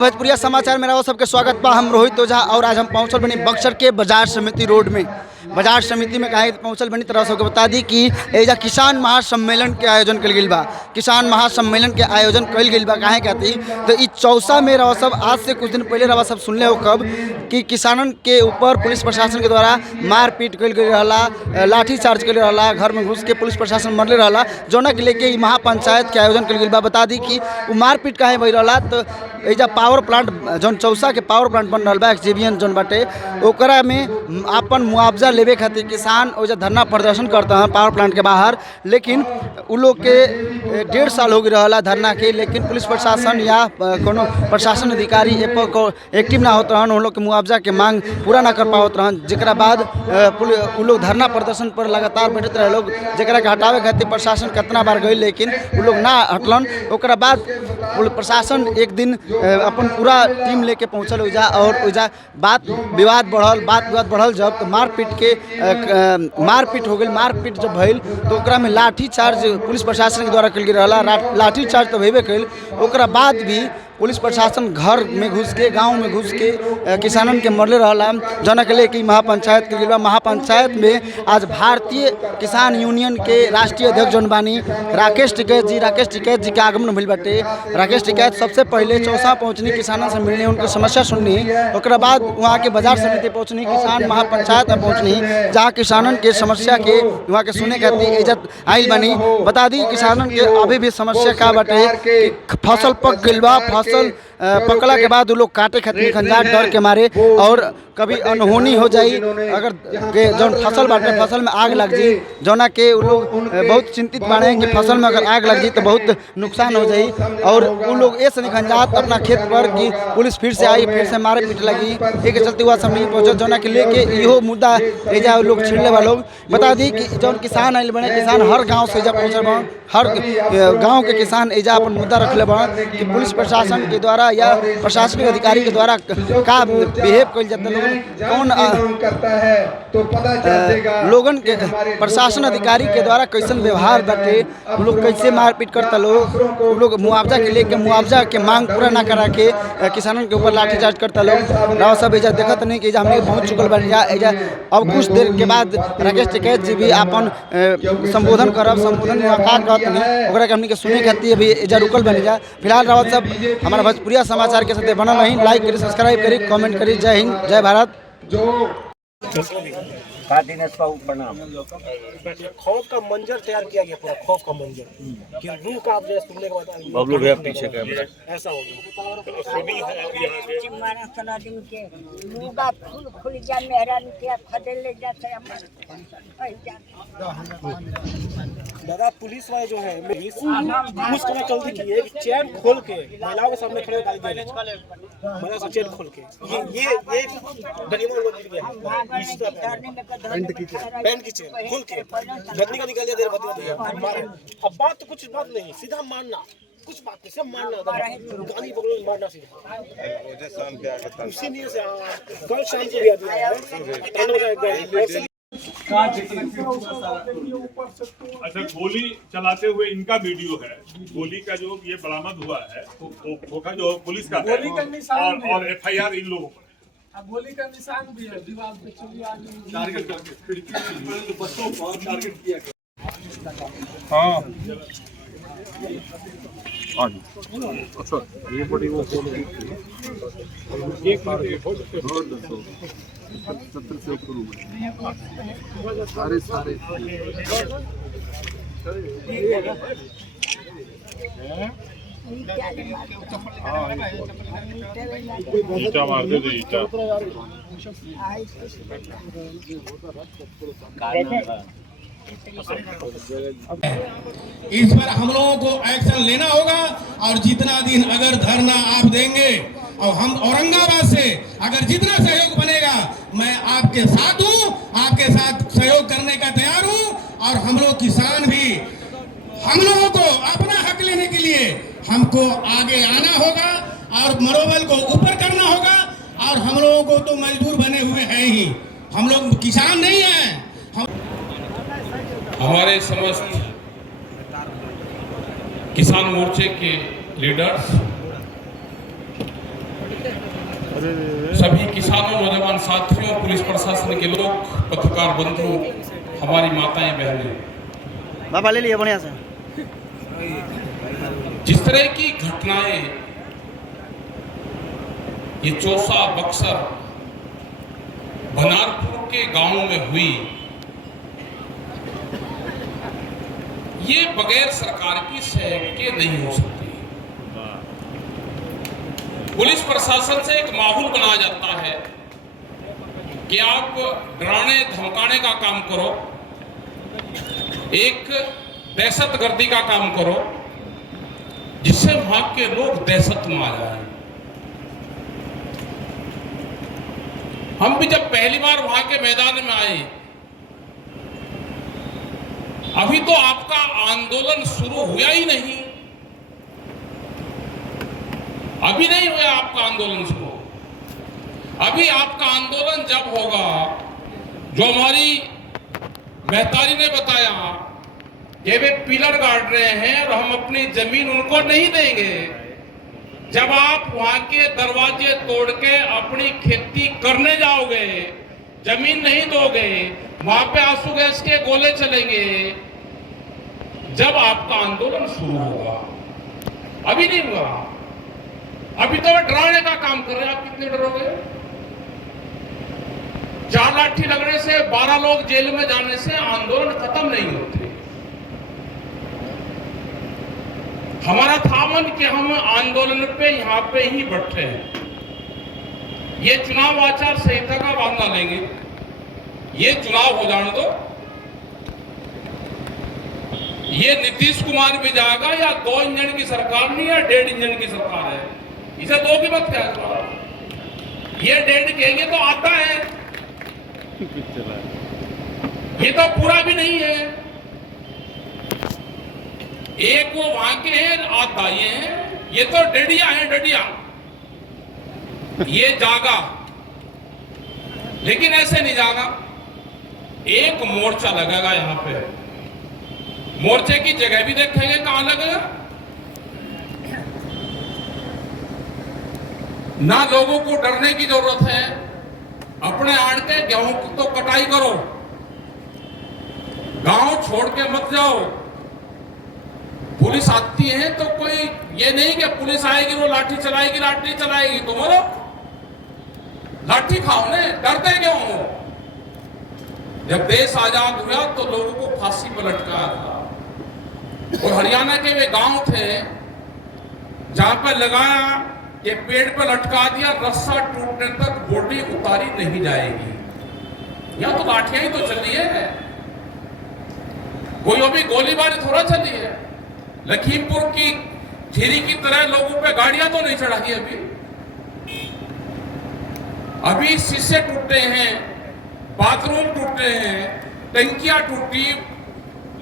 भोजपुरिया समाचार में रहो सबके स्वागत बा। हम रोहित ओझा और आज हम पहुंचल बनी बक्सर के बाजार समिति रोड में। बाजार समिति में कहे पहुंचल बनी तरह सबके बता दी कि एजा किसान महासम्मेलन के आयोजन कल गई बा। किसान महासम्मेलन के आयोजन कल गई बा काहे कहती तो इस चौसा में रहो सब आज से कुछ दिन पहले रहो सब सुनले हो कब कि किसानन के ऊपर पुलिस प्रशासन के द्वारा मारपीट कल गई रहा, लाठीचार्ज कल रहा, घर में घुस के पुलिस प्रशासन मरले रहा, जौना के लेके महापंचायत के आयोजन कल गई बा। बता दी कि वो मारपीट काहे भई रहा तो एजा पावर प्लांट जौन चौसा के पावर प्लांट बन रहा बा एक्सजेवियन जौन बाटे ओकरा में अपन मुआवजा लेवे खातिर किसान ओजा धरना प्रदर्शन करता हैं पावर प्लांट के बाहर। लेकिन उ लोग के 1.5 साल हो गई रहा धरना के, लेकिन पुलिस प्रशासन या कोनो प्रशासन अधिकारी एक्टिव ना होते रहन, उन लोग के मुआवजा के मांग पूरा ना कर पावत रहन, जेकरा बाद उ लोग धरना प्रदर्शन पर लगातार बैठते रहे लोग, जेकरा के हटावे खातिर प्रशासन कितना बार गई लेकिन उ लोग ना हटलन। ओकरा बाद प्रशासन एक दिन अपन पूरा टीम लेके पहुँचल ओजा और ओजा बात विवाद बढ़ल जब तो मारपीट हो गई। मारपीट जब भइल तो ओकरा में लाठी चार्ज पुलिस प्रशासन के द्वारा कल गई रहा। लाठी चार्ज तो भेबे कल, ओकरा बाद भी पुलिस प्रशासन घर में घुस के गांव में घुस के किसानन के मरले रहा, जना के लेके महापंचायत के गिरवा। महापंचायत में आज भारतीय किसान यूनियन के राष्ट्रीय अध्यक्ष जौन बानी राकेश टिकैत जी के आगमन भइल बाटे। राकेश टिकैत सबसे पहले चौसा पहुँचनी, किसानों से मिलनी, उनकी समस्या सुननी, ओकरा बाद वहाँ के बाजार समिति पहुँचनी, किसान महापंचायत में पहुँचनी, जहाँ किसानन के समस्या के वहाँ के सुने खातिर इज्जत आइल बानी। बता दी किसानन के अभी भी समस्या का बाटे, फसल पक गइल बा, फसल पकड़ा के बाद वो लोग काटे खातिर खंजाट डर के मारे और कभी अनहोनी हो जाई, अगर जौन फसल बाटे फसल में आग लग जाई, जौना के वो लोग बहुत चिंतित बाड़े कि फसल में अगर आग लग जाई तो बहुत नुकसान हो जाई। और वो लोग ऐसे खंजात अपना खेत पर कि पुलिस फिर से आई, फिर से मारे पीट लगी, एक चलते हुआ सब नहीं पहुँचो, जौना के लेके इहो मुद्दा एजा लोग छिड़ले वाले लोग। बता दी कि जौन किसान आइल बने, किसान हर गाँव से एजा पहुँचल बा, हर गाँव के किसान एजा अपन मुद्दा रखले बा कि पुलिस प्रशासन के द्वारा या प्रशासनिक अधिकारी के द्वारा का बिहेव कल जाता, कौन करता है तो पता चलेगा लोगन के प्रशासन अधिकारी के द्वारा कैसन व्यवहार बाटे, वो लोग कैसे मारपीट करता लोग मुआवजा के लेके मुआवजा के मांग पूरा ना करा के किसानों के ऊपर लाठीचार्ज करता लोग। राव सब एजा देखत नहीं कि एजा हमने पहुँच चुकल बन जा एजा। अब कुछ देर के बाद राकेश टिकैत जी भी अपन संबोधन करब, संबोधन का कहत नहीं ओकरा के हमनी के सुने खातिर अभी एजा रुकल बन जा। फिलहाल राव सब हमारा भोजपुरिया समाचार के साथ बनल रही, लाइक करी, सब्सक्राइब करी, कमेंट करी। जय हिंद, जय भारत। खौफ का मंजर तैयार किया गया, पूरा खौफ का मंजर कि रूह का आप जैसे सुनने के बाद बबलू भैया पीछे कैमरा ऐसा हो दादा। पुलिस वाले जो है घूस करना चलती की है, चैन खोल के महिलाओं के सामने खड़े गाली दे रहे, महिला से चैन खोल के ये गनीमत वो गिर गया पैंट की चेन खोल के गंदी का निकाल दिया मारे। अब बात तो कुछ बात नहीं, सीधा मारना, कुछ बात नहीं, सब मारना, गाली बगल मारना सीधा। उसी लिए से कल शाम को दिया है। अच्छा, गोली चलाते हुए इनका वीडियो है, गोली का जो ये बरामद हुआ है धोखा जो पुलिस का है और FIR इन लोगों पर गोली का निशान भी है, दीवार पे चली आगे टारगेट करके खिड़की में बच्चों को टारगेट किया गया। हाँ अच्छा, ये बड़ी वो एक सत्तर से ऊपर सारे ईटा मार दे ईटा। इस पर हम लोगों को एक्शन लेना होगा और जितना दिन अगर धरना आप देंगे और हम औरंगाबाद से अगर जितना सहयोग बनेगा मैं आपके साथ हूँ, आपके साथ सहयोग करने का तैयार हूँ। और हम लोग किसान भी हम लोगों को अपना हक लेने के लिए हमको आगे आना होगा और मनोबल को ऊपर करना होगा। और हम लोगों को तो मजदूर बने हुए हैं ही, हम लोग किसान नहीं हैं। हमारे समस्त किसान मोर्चे के लीडर्स सभी किसानों, नौजवान साथियों, पुलिस प्रशासन के लोग, पत्रकार बंधु, हमारी माताएं बहनें, बाबा ले लिया बढ़िया से। जिस तरह की घटनाएं ये चौसा, बक्सर, बनारपुर के गांवों में हुई, ये बगैर सरकार की सहयोग के नहीं हो सकती। पुलिस प्रशासन से एक माहौल बनाया जाता है कि आप डराने धमकाने का काम करो, एक दहशतगर्दी का काम करो, जिससे वहां के लोग दहशत में आ जाए। हम भी जब पहली बार वहां के मैदान में आए, अभी तो आपका आंदोलन शुरू हुआ ही नहीं, अभी नहीं हुआ आपका आंदोलन शुरू। अभी आपका आंदोलन जब होगा, जो हमारी महतारी ने बताया कि वे पिलर गाड़ रहे हैं और हम अपनी जमीन उनको नहीं देंगे, जब आप वहां के दरवाजे तोड़ के अपनी खेती करने जाओगे, जमीन नहीं दोगे, वहां पे आंसू गैस के गोले चलेंगे, जब आपका आंदोलन शुरू होगा। अभी नहीं हुआ, अभी तो वे डराने का काम कर रहे हैं। आप कितने डरोगे? 4 लाठी लगने से, 12 लोग जेल में जाने से आंदोलन खत्म नहीं होते। हमारा था मन कि हम आंदोलन पे यहां पे ही बैठे हैं। ये चुनाव आचार संहिता का बहाना लेंगे, ये चुनाव हो जाने दो, ये नीतीश कुमार भी जाएगा, या 2 इंजन की सरकार नहीं है, 1.5 इंजन की सरकार है। इसे 2 की मत क्या, ये 1.5 कहेंगे तो आता है, ये तो पूरा भी नहीं है। एक वो वहां के हैं, आता ये हैं, ये तो डडिया है, डडिया, ये जागा, लेकिन ऐसे नहीं जागा। एक मोर्चा लगेगा यहां पे, मोर्चे की जगह भी देखेंगे कहां लगेगा। ना लोगों को डरने की जरूरत है, अपने आड़ के गेहूं की तो कटाई करो, गांव छोड़ के मत जाओ। पुलिस आती है तो कोई ये नहीं कि पुलिस आएगी वो लाठी चलाएगी तो बोलो लाठी खाओ ने, डरते क्यों हो? जब देश आजाद हुआ तो लोगों को फांसी पर लटकाया था, और हरियाणा के वे गांव थे जहां पर लगाया कि पेड़ पर लटका दिया, रस्सा टूटने तक बॉडी उतारी नहीं जाएगी। यहां तो लाठियां ही तो चली है, कोई अभी गोलीबारी थोड़ा चली है। लखीमपुर की झीरी की तरह लोगों पे गाड़ियां तो नहीं चढ़ाई अभी शीशे टूटे हैं, बाथरूम टूटे हैं, टंकियां टूटी,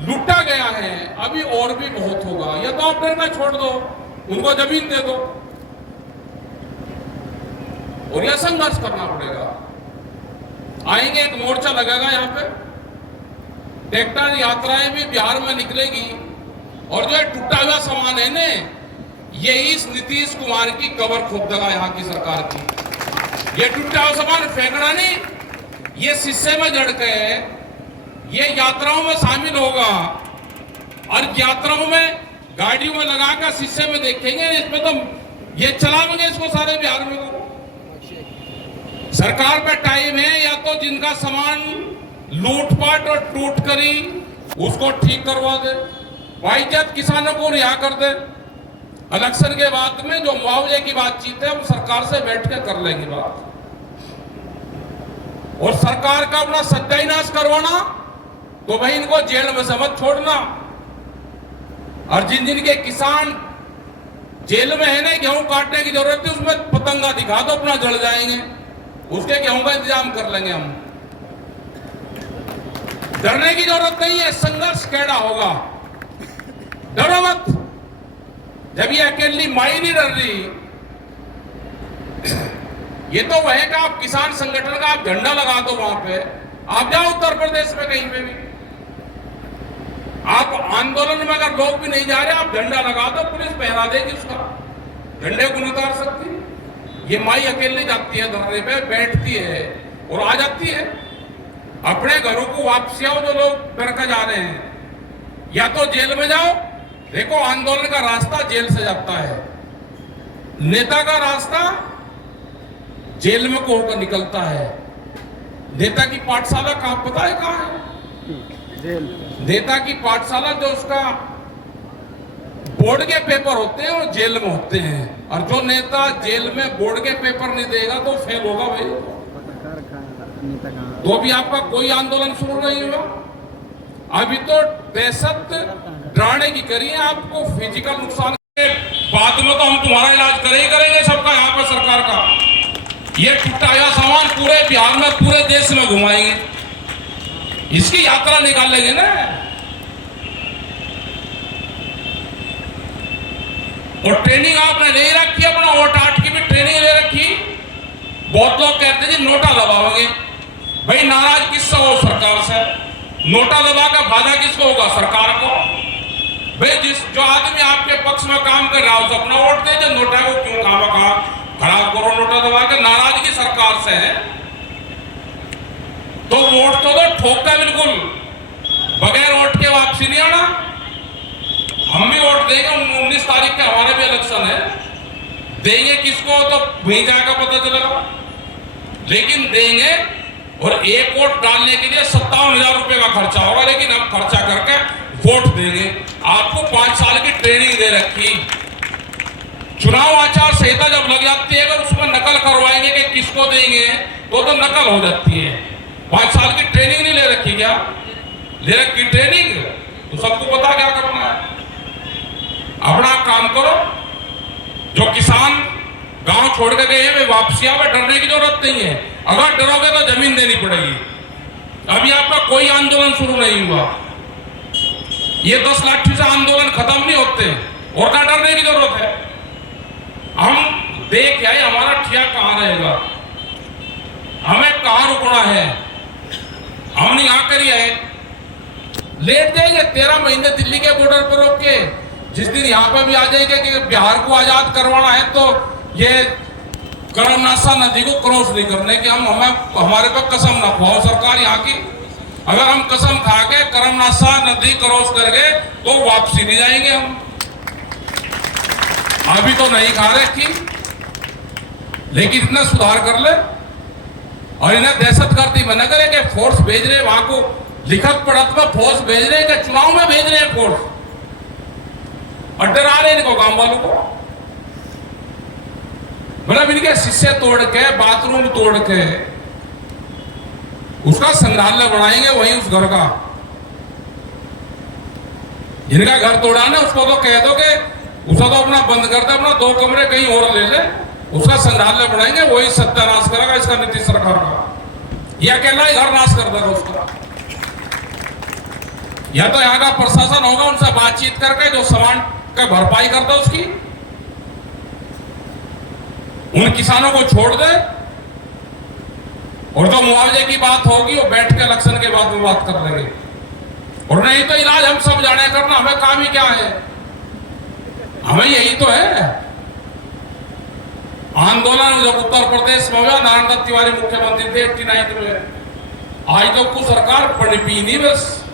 लूटा गया है, अभी और भी बहुत होगा। या तो आप डरना छोड़ दो, उनको जमीन दे दो, और यह संघर्ष करना पड़ेगा। आएंगे, एक मोर्चा लगेगा यहाँ पे, ट्रैक्टर यात्राएं भी बिहार में निकलेगी, और जो टूटा हुआ सामान है ने, ये इस नीतीश कुमार की कबर खोद देगा यहाँ की सरकार की। ये टूटा हुआ सामान फेंकना नहीं, ये शीशे में जड़ के ये यात्राओं में शामिल होगा, और यात्राओं में गाड़ियों में लगाकर शीशे में देखेंगे, इसमें तो ये चलाएंगे इसको सारे बिहार में को। सरकार पे टाइम है, या तो जिनका सामान लूटपाट और टूट करी उसको ठीक करवा दे, वाइजात किसानों को रिहा कर दे। इलेक्शन के बाद में जो मुआवजे की बातचीत है वो सरकार से बैठ के कर लेंगे बात, और सरकार का अपना सत्यानाश करवाना तो भाई इनको जेल में से मत छोड़ना। और जिन जिन के किसान जेल में है ना, गेहूं काटने की जरूरत है, उसमें पतंगा दिखा दो, अपना जल जाएंगे, उसके गेहूं का इंतजाम कर लेंगे हम। डरने की जरूरत नहीं है, संघर्ष कैडा होगा, डरो मत। जब ये अकेली माई नहीं डर रही, ये तो वह का आप किसान संगठन का आप झंडा लगा दो वहां पे, आप जाओ उत्तर प्रदेश में कहीं पे भी, आप आंदोलन में अगर लोग भी नहीं जा रहे, आप झंडा लगा दो, पुलिस पहरा देगी उसका, झंडे को नहीं उतार सकती। ये माई अकेले जाती है धरने पे, बैठती है और आ जाती है। अपने घरों को वापसी आओ जो लोग डर कर जा रहे हैं, या तो जेल में जाओ। देखो आंदोलन का रास्ता जेल से जाता है, नेता का रास्ता जेल में को होकर निकलता है। नेता की पाठशाला कहां पता है कहां है? नेता की पाठशाला जो उसका बोर्ड के पेपर होते हैं वो जेल में होते हैं, और जो नेता जेल में बोर्ड के पेपर नहीं देगा तो फेल होगा भाई। तो अभी आपका कोई आंदोलन शुरू नहीं हुआ, अभी तो दहशत डराने की करी है आपको, फिजिकल नुकसान के बाद में तो हम तुम्हारा इलाज करेंगे सबका, यहाँ पर सरकार का ये टूटा हुआ सामान पूरे बिहार में पूरे देश में घुमाएंगे, इसकी यात्रा निकालेंगे ना। और ट्रेनिंग आपने ले रखी, अपना वोट 8 की भी ट्रेनिंग ले रखी। बहुत लोग कहते हैं जी नोटा दबाओगे, भाई नाराज किससे हो? सरकार से। नोटा दबा का फायदा किसको होगा? सरकार को। भाई जो आदमी आपके पक्ष में काम कर रहा है उसे अपना वोट दे दे, नोटा को क्यों खामखा खराब करो? नोटा दबा के नाराजगी सरकार से है तो वोट तो ठोकता बिल्कुल, बगैर वोट के वापसी नहीं आना। हम भी वोट देंगे, 19 तारीख के हमारे भी इलेक्शन है, देंगे किसको तो वहीं जाकर पता चलेगा, लेकिन देंगे। और एक वोट डालने के लिए 57,000 रुपए का खर्चा होगा, लेकिन हम खर्चा करके वोट देंगे। आपको 5 साल की ट्रेनिंग दे रखी, चुनाव आचार संहिता जब लग जाती है अगर उसमें नकल करवाएंगे कि किसको देंगे तो नकल हो जाती है। 5 साल की ट्रेनिंग नहीं ले रखी क्या? ले रखी ट्रेनिंग, तो सबको पता क्या करना है। अपना काम करो। जो किसान गांव छोड़ के गए हैं वे वापसी आवे, डरने की जरूरत नहीं है। अगर डरोगे तो जमीन देनी पड़ेगी। अभी आपका कोई आंदोलन शुरू नहीं हुआ, ये 10 लाठी से आंदोलन खत्म नहीं होते, और क्या डरने की जरूरत है? हम देख आए हमारा ठिया कहां रहेगा, हमें कहां रुकना है। हमने यहां करी है, लेट जाएंगे 13 महीने दिल्ली के बॉर्डर पर रोक के, जिस दिन यहां पर भी आ जाएंगे कि बिहार को आजाद करवाना है तो ये करमनासा नदी को क्रॉस नहीं करने की हमारे पर कसम ना खाओ सरकार यहाँ की। अगर हम कसम खा के करमनासा नदी क्रॉस कर गए तो वापसी नहीं जाएंगे हम। अभी तो नहीं खा रहे की, लेकिन इतना सुधार कर ले। और इन्हें दहशतगर्दी में न करे कि फोर्स भेज रहे वहां को, लिखत पढ़त में फोर्स भेज रहे हैं, चुनाव में भेज रहे हैं फोर्स, और डरा रहे इनको गांव वालों को। मतलब इनके शीशे तोड़ के, बाथरूम तोड़ के उसका संग्रहालय बनाएंगे वहीं उस घर का। जिनका घर तोड़ा ना उसको तो कह दो कि उसका तो अपना बंद कर दे, अपना 2 कमरे कहीं और ले ले, उसका संग्रहालय बनाएंगे, वही सत्यानाश करेगा इसका नीतीश सरकार का। यह अकेला ही घर नाश कर देगा उसका। या तो यहाँ का प्रशासन होगा, उनसे बातचीत करके जो सामान का भरपाई कर दे उसकी, उन किसानों को छोड़ दे, और जो मुआवजे की बात होगी वो बैठ के इलेक्शन के बाद में बात कर लेंगे। और नहीं तो इलाज हम सब जाने करना, हमें काम ही क्या है, हमें यही तो है। आंदोलन जब उत्तर प्रदेश में हुआ, नारायण दत्त तिवारी मुख्यमंत्री थे 89 में, आज तो कुछ सरकार पड़ी नहीं, बस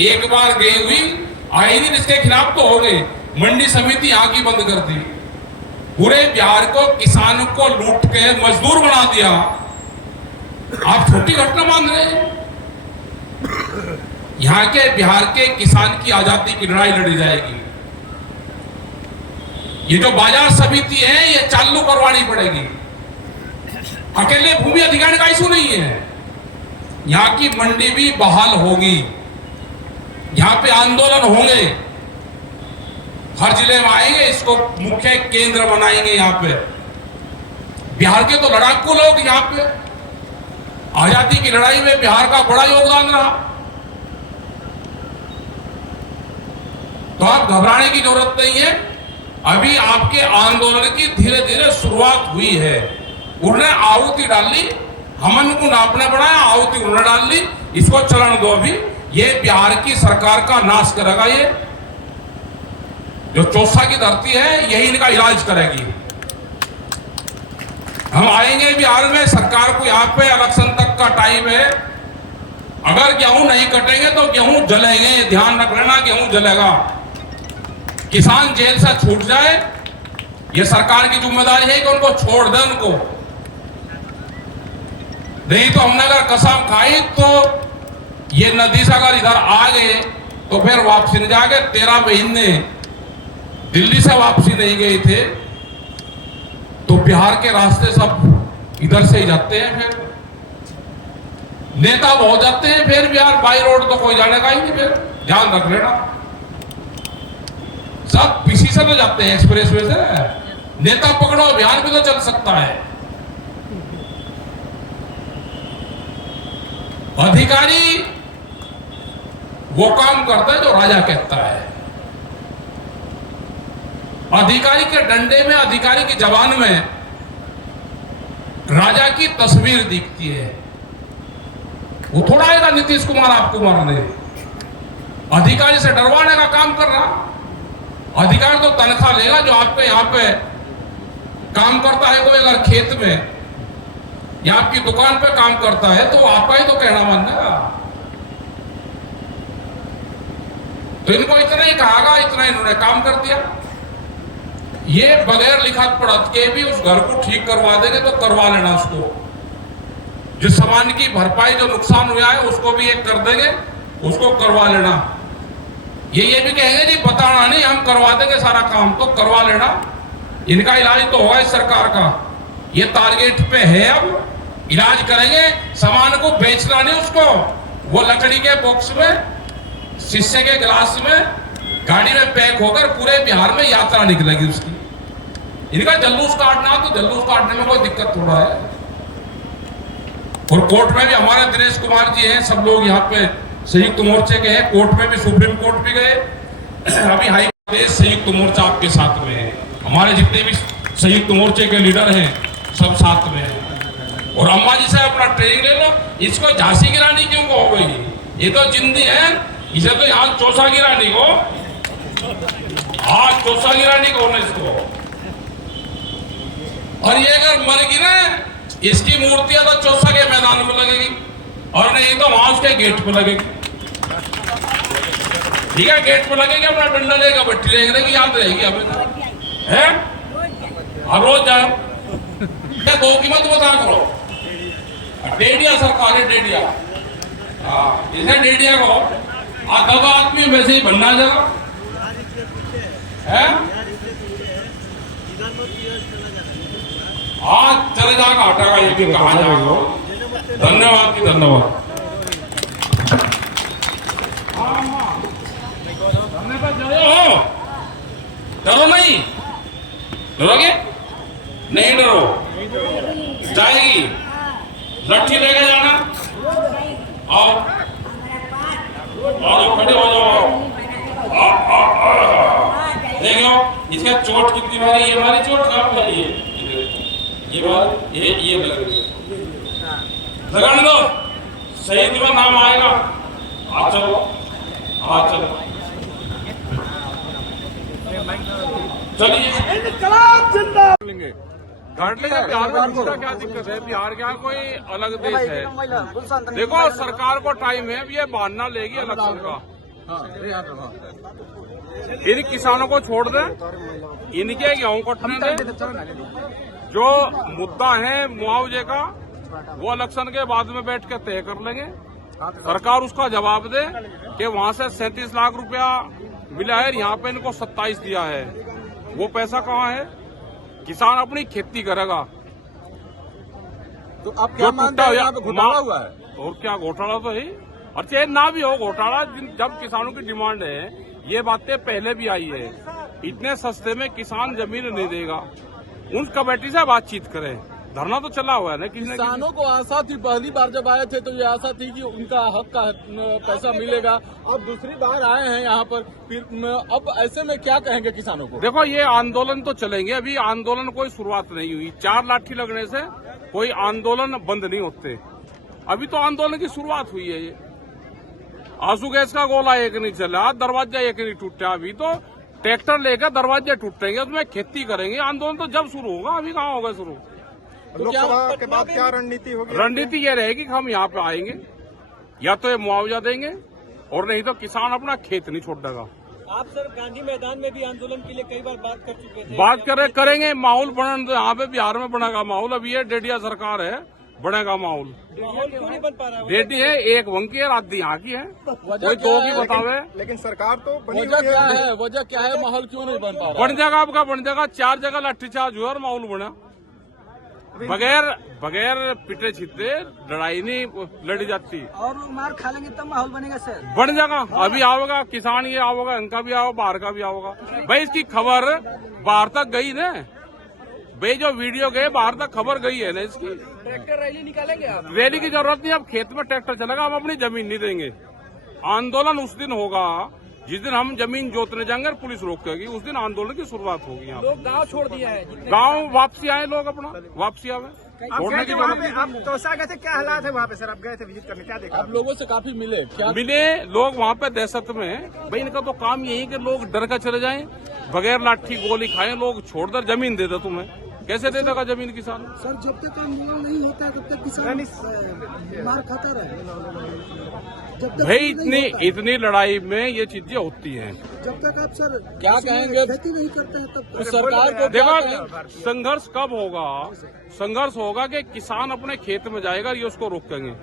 एक बार गई हुई आई नहीं, इसके खिलाफ तो हो गई। मंडी समिति यहाँ की बंद कर दी, पूरे बिहार को किसानों को लूट के मजदूर बना दिया। आप छोटी घटना मान रहे हैं? यहाँ के बिहार के किसान की आजादी की लड़ाई लड़ी जाएगी। ये जो बाजार समिति है ये चालू करवानी पड़ेगी। अकेले भूमि अधिकार का इशू नहीं है, यहाँ की मंडी भी बहाल होगी, यहाँ पे आंदोलन होंगे, हर जिले में आएंगे, इसको मुख्य केंद्र बनाएंगे। यहाँ पे बिहार के तो लड़ाकू लोग, यहाँ पे आजादी की लड़ाई में बिहार का बड़ा योगदान रहा। तो आप घबराने की जरूरत नहीं है, अभी आपके आंदोलन की धीरे धीरे शुरुआत हुई है। उन्होंने आहुति डाल ली, हमन को नापने बढ़ाया, आहुति उन्होंने डाल ली, इसको चलन दो। अभी ये बिहार की सरकार का नाश करेगा। ये जो चौसा की धरती है यही इनका इलाज करेगी। हम आएंगे बिहार में, सरकार को यहाँ पे इलेक्शन तक का टाइम है। अगर गेहूं नहीं कटेंगे तो गेहूं जलेंगे, ध्यान रख लेना, गेहूं जलेगा। किसान जेल से छूट जाए, ये सरकार की जिम्मेदारी है कि उनको छोड़ दे उनको। नहीं तो हमने अगर कसम खाई तो ये नदी से अगर इधर आ गए तो फिर वापसी नहीं जाएंगे। 13 महीने दिल्ली से वापसी नहीं गए थे तो बिहार के रास्ते सब इधर से ही जाते हैं। फिर नेता बहुत जाते हैं, फिर बिहार बाई रोड तो कोई जाने का ही नहीं। फिर ध्यान रख लेना, सब पीसी से तो जाते हैं, एक्सप्रेस वे से। नेता पकड़ो, बिहार भी तो चल सकता है। अधिकारी वो काम करता है जो राजा कहता है। अधिकारी के डंडे में, अधिकारी की जबान में राजा की तस्वीर दिखती है। वो थोड़ा आएगा नीतीश कुमार आपको मारने, अधिकारी से डरवाने का काम कर रहा। अधिकारी तो तनख्वाह लेगा जो आपके यहाँ पे काम करता है। कोई अगर खेत में या आपकी दुकान पे काम करता है तो आपका ही तो कहना मानेगा। तो इनको इतना ही कहा, इतना इन्होंने काम कर दिया। ये बगैर लिखत पढ़त के भी उस घर को ठीक करवा देंगे तो करवा लेना। उसको जो सामान की भरपाई, जो नुकसान हुआ है उसको भी एक कर देंगे, उसको करवा लेना। ये भी कहेंगे जी बताना नहीं, हम करवा देंगे सारा काम, तो करवा लेना। इनका इलाज तो होगा इस सरकार का, ये टारगेट पे है। अब इलाज करेंगे, सामान को बेचना नहीं उसको। वो लकड़ी के बॉक्स में, शीशे के गिलास में, गाड़ी में पैक होकर पूरे बिहार में यात्रा निकलेगी उसकी। इनका जल्लूस काटना, तो जल्लूस काटने में कोई दिक्कत थोड़ा है। और कोर्ट में भी हमारे दिनेश कुमार जी हैं, सब लोग यहाँ पे संयुक्त मोर्चे के हैं। कोर्ट में भी, सुप्रीम कोर्ट भी गए, अभी हाई कोर्ट संयुक्त मोर्चा आपके साथ में है। हमारे जितने भी संयुक्त मोर्चे के लीडर हैं सब साथ में हैं। और अम्मा जी से अपना ट्रेनिंग ले लो। इसको झांसी की रानी क्यों कहो भाई? ये तो जिंदी है, इसे तो यहाँ चौसा की रानी को, हाँ चौसा की रानी को ना इसको। और ये अगर मरेगी ना, इसकी मूर्तियां तो चौसा के मैदान में लगेगी, और नहीं तो वहां उसके गेट पे लगेगी। ठीक है, गेट पे लगेगी, अपना डंडा लेगा, बट्टी लेगी, याद रहेगी हमें है। अब रोज जाओ, 2 की मत बता करो। डेडिया सरकार है, डेडिया, इसे डेडिया को दब आदमी वैसे ही बनना जरा है। आज चले जाएगा, हटेगा, ये भी कहा जाएगा। धन्यवाद की धन्यवाद। डरो नहीं, डरोगे नहीं? डरो, जाएगी, लट्ठी लेके जाना। आओ खड़े हो जाओ। देखो इसका चोट कितनी भारी, ये हमारी चोट कहाँ भारी है? ये बात ये लगाने दो, सही दिवस नाम आएगा। आ चलो, आ चलो, चलिए। बिहार में दूसरा क्या दिक्कत है? बिहार क्या कोई अलग देश है? देखो सरकार को टाइम है, ये बहाना लेगी इलेक्शन का। इन किसानों को छोड़ दें, इनके गेहूं कटने दें। जो मुद्दा है मुआवजे का, वो इलेक्शन के बाद में बैठ के तय कर लेंगे। सरकार उसका जवाब दे कि वहां से 37 लाख रुपया मिला है, यहाँ पे इनको 27 दिया है। वो पैसा कहाँ है? किसान अपनी खेती करेगा। तो आप क्या मानते हैं यहाँ पे घोटाला हुआ है? और क्या घोटाला तो है, और चाहे ना भी हो घोटाला। जब किसानों की डिमांड है, ये बातें पहले भी आई है, इतने सस्ते में किसान जमीन नहीं देगा। उन कमेटी से बातचीत करें। धरना तो चला हुआ है ना। किसानों को आशा थी, पहली बार जब आए थे तो ये आशा थी कि उनका हक का पैसा मिलेगा। अब दूसरी बार आए हैं यहाँ पर, फिर अब ऐसे में क्या कहेंगे किसानों को? देखो ये आंदोलन तो चलेंगे, अभी आंदोलन कोई शुरुआत नहीं हुई। 4 लाठी लगने से कोई आंदोलन बंद नहीं होते। अभी तो आंदोलन की शुरुआत हुई है। ये आंसू गैस का गोला एक नहीं चला, दरवाजा एक नहीं टूटा। अभी तो ट्रैक्टर लेकर दरवाजे टूटेंगे, उसमें खेती करेंगे। आंदोलन तो जब शुरू होगा, अभी कहाँ होगा शुरू? लोकसभा के बाद क्या रणनीति होगी? रणनीति ये रहेगी कि हम यहाँ पे आएंगे, या तो ये मुआवजा देंगे और नहीं तो किसान अपना खेत नहीं छोड़ देगा। आप सर गांधी मैदान में भी आंदोलन के लिए कई बार बात कर चुके थे। बात करेंगे, माहौल बना यहाँ पे बिहार में बनेगा माहौल। अब ये डेडिया सरकार है, बनेगा माहौल। माहौल क्यों नहीं बन पा रहा है? डेडी है, एक वंकी है, आधी यहाँ की है, कोई दो की बतावे। लेकिन सरकार तो वजह क्या है? वजह क्या है? माहौल क्यों नहीं बन पा रहा? बन जाएगा, आपका बन जाएगा। 4 जगह लाठीचार्ज हुआ और माहौल बना। बगैर पिटे छिटे लड़ाई नहीं लड़ी जाती। और मार खा लेंगे तब माहौल बनेगा सर। बन जाएगा। अभी आओगा किसान, ये आओगा, इनका भी आओ, बाहर का भी आओगा। भाई इसकी खबर बाहर तक गई ना भाई, जो वीडियो गए बाहर तक खबर गई है ना इसकी। ट्रैक्टर रैली निकालेंगे आप? रैली की जरूरत नहीं, अब खेत में ट्रैक्टर चलेगा, हम अपनी जमीन नहीं देंगे। आंदोलन उस दिन होगा जिस दिन हम जमीन जोतने जाएंगे और पुलिस रोकेगी, उस दिन आंदोलन की शुरुआत होगी। यहाँ लोग गांव छोड़ दिया है, गांव वापसी आए लोग, अपना वापसी आवे। छोड़ने की जरूरत नहीं। आप तोसा गए थे, क्या हालात है वहाँ पे सर? आप गए थे विजिट करने, क्या देखा? आप लोगों से काफी मिले क्या? मिले लोग वहाँ पे दहशत में। भाई इनका तो काम यही कि लोग डर कर चले जाएं, बगैर लाठी गोली खाएं, लोग छोड़कर जमीन दे दे। तुम्हें कैसे दे देगा जमीन किसान? सर जब तक आंदोलन नहीं होता तब तक किसान मार खाता रहे। भाई इतनी लड़ाई में ये चीजें होती हैं। जब तक आप सर क्या कहेंगे? खेती नहीं करते हैं तब तक सरकार को देखो संघर्ष कब होगा? संघर्ष होगा कि किसान अपने खेत में जाएगा, ये उसको रोकेंगे।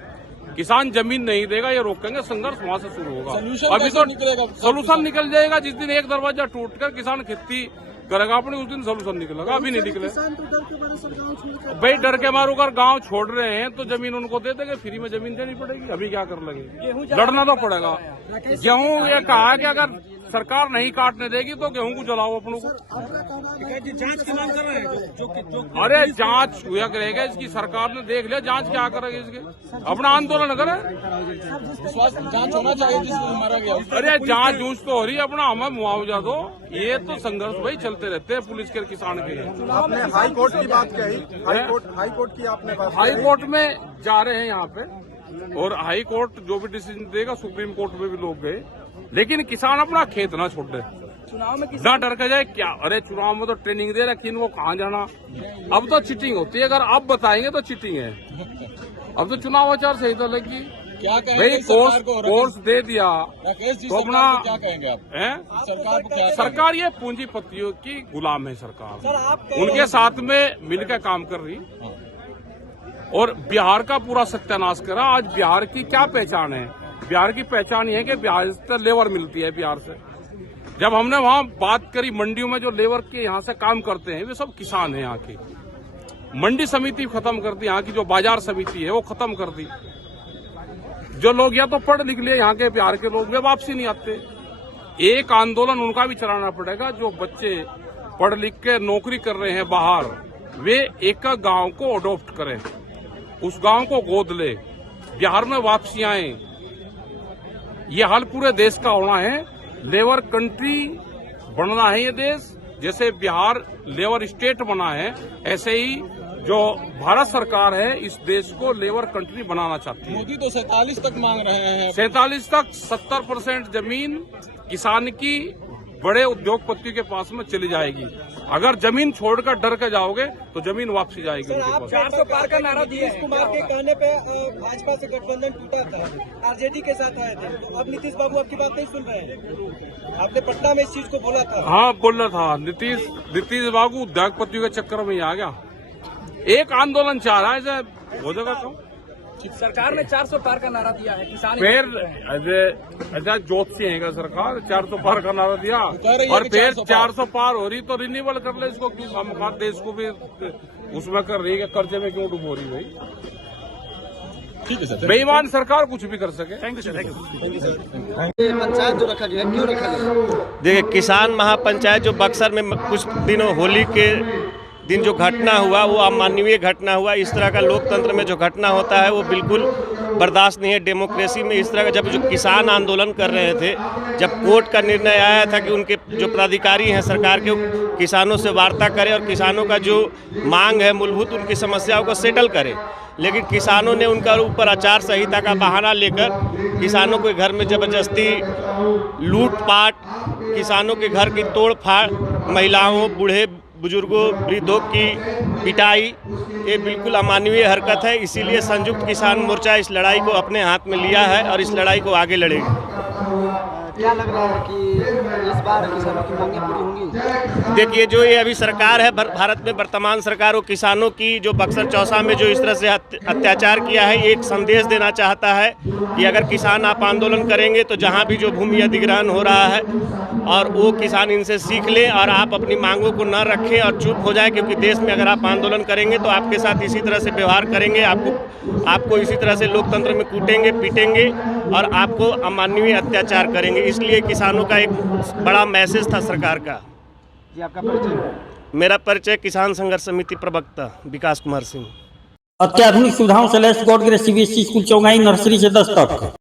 किसान जमीन नहीं देगा, ये रोकेंगे। संघर्ष वहां से शुरू होगा। अभी तो सोल्यूशन निकल जाएगा जिस दिन एक दरवाजा टूटकर किसान खेती करेगा अपनी, उस दिन सोल्यूशन निकलेगा। अभी नहीं निकले। भाई डर के मारू कर गांव छोड़ रहे हैं तो जमीन उनको दे देंगे, फ्री में जमीन देनी पड़ेगी। अभी क्या कर लेंगे? लड़ना तो पड़ेगा। गेहूं ये कहा कि अगर सरकार नहीं काटने देगी तो गेहूं को जलाओ अपनों को। जांच की मांग कर रहे हैं। अरे जांच हुआ करेगा इसकी, सरकार ने देख लिया, जांच क्या करेगी इसके? अपना आंदोलन करे। जांच होना चाहिए जिसको मारा गया। अरे जांच जूझ तो हो रही है, अपना हमें मुआवजा दो। ये तो संघर्ष भाई चलते रहते हैं पुलिस के किसान के। आपने हाई कोर्ट की बात कही, हाई कोर्ट की आपने बात, हाई कोर्ट में जा रहे हैं यहाँ पे, और हाई कोर्ट जो भी डिसीजन देगा, सुप्रीम कोर्ट में भी लोग गए, लेकिन किसान अपना खेत ना छोड़ दे। चुनाव में ना डर के जाए क्या? अरे चुनाव में तो ट्रेनिंग दे रखी, इनको कहाँ जाना? अब तो चीटिंग होती है, अगर अब बताएंगे तो चीटिंग है। अब तो चुनाव आचार संहिता लगी। क्या भाई कोर्स दे दिया तो अपना क्या कहेंगे आप? सरकार को क्या? सरकार ये पूंजीपतियों की गुलाम है सरकार, उनके साथ में मिलकर काम कर रही, और बिहार का पूरा सत्यानाश करा। आज बिहार की क्या पहचान है? बिहार की पहचान ये है कि बिहार से लेबर मिलती है। बिहार से जब हमने वहाँ बात करी, मंडियों में जो लेबर के यहाँ से काम करते हैं वे सब किसान हैं। यहाँ की मंडी समिति खत्म कर दी, यहाँ की जो बाजार समिति है वो खत्म कर दी। जो लोग या तो पढ़ लिख लिए यहाँ के बिहार के लोग, वे वापसी नहीं आते। एक आंदोलन उनका भी चलाना पड़ेगा। जो बच्चे पढ़ लिख के नौकरी कर रहे हैं बाहर, वे एक गांव को अडॉप्ट करें, उस गांव को गोद ले, बिहार में वापसी आए। ये हाल पूरे देश का होना है। लेबर कंट्री बनना है ये देश। जैसे बिहार लेबर स्टेट बना है, ऐसे ही जो भारत सरकार है इस देश को लेबर कंट्री बनाना चाहती है। मोदी तो 47 तक मांग रहे हैं। 47 तक 70% जमीन किसान की बड़े उद्योगपतियों के पास में चली जाएगी। अगर जमीन छोड़कर डर के जाओगे तो जमीन वापसी जाएगी। आप 400 पार का नारा दिया नीतीश कुमार के कहने पे भाजपा से गठबंधन टूटा था, आरजेडी के साथ आए थे, तो अब नीतीश बाबू आपकी बात नहीं सुन रहे हैं। आपने पटना में इस चीज को बोला था। हाँ बोला था। नीतीश बाबू उद्योगपतियों के चक्कर में ही आ गया। एक आंदोलन चाह रहा है, ऐसे हो जाएगा क्यों? सरकार ने 400 पार का नारा दिया है, किसान फिर ऐसा ज्योतिषी है सरकार 400 पार का नारा दिया, और फिर 400 पार हो रही तो रिन्यूअल कर ले इसको। क्यों हम खाते इसको भी उसमें कर रही है, कर्जे में क्यों डूबो रही भाई? ठीक है सर। बेईमान सरकार कुछ भी कर सके। Thank you sir. Thank you. Panchayat जो रखा गया, क्यों रखा गया? देखिए, किसान महापंचायत जो बक्सर में कुछ दिनों होली के दिन जो घटना हुआ वो अमानवीय घटना हुआ। इस तरह का लोकतंत्र में जो घटना होता है वो बिल्कुल बर्दाश्त नहीं है। डेमोक्रेसी में इस तरह का, जब जो किसान आंदोलन कर रहे थे, जब कोर्ट का निर्णय आया था कि उनके जो पदाधिकारी हैं सरकार के, किसानों से वार्ता करें और किसानों का जो मांग है मूलभूत उनकी समस्याओं को सेटल करें, लेकिन किसानों ने उनका ऊपर आचार संहिता का बहाना लेकर किसानों के घर में जबरदस्ती लूटपाट, किसानों के घर की तोड़ फाड़, महिलाओं, बूढ़े बुजुर्गों वृद्धों की पिटाई ये बिल्कुल अमानवीय हरकत है। इसीलिए संयुक्त किसान मोर्चा इस लड़ाई को अपने हाथ में लिया है और इस लड़ाई को आगे लड़ेगी। क्या लग रहा है कि इस बार किसानों की मांगें पूरी होंगी? देखिए, जो ये अभी सरकार है भारत में वर्तमान सरकार, वो किसानों की जो बक्सर चौसा में जो इस तरह से अत्याचार किया है, एक संदेश देना चाहता है कि अगर किसान आप आंदोलन करेंगे तो जहाँ भी जो भूमि अधिग्रहण हो रहा है और वो किसान इनसे सीख लें और आप अपनी मांगों को न रखें और चुप हो जाए, क्योंकि देश में अगर आप आंदोलन करेंगे तो आपके साथ इसी तरह से व्यवहार करेंगे, आपको इसी तरह से लोकतंत्र में कूटेंगे पीटेंगे और आपको अमानवीय अत्याचार करेंगे। इसलिए किसानों का एक बड़ा मैसेज था सरकार का। जी, आपका परिचय? मेरा परिचय किसान संघर्ष समिति प्रवक्ता विकास कुमार सिंह। अत्याधुनिक सुविधाओं से लैस God Grace CBSE school Chaugai nursery से 10 तक।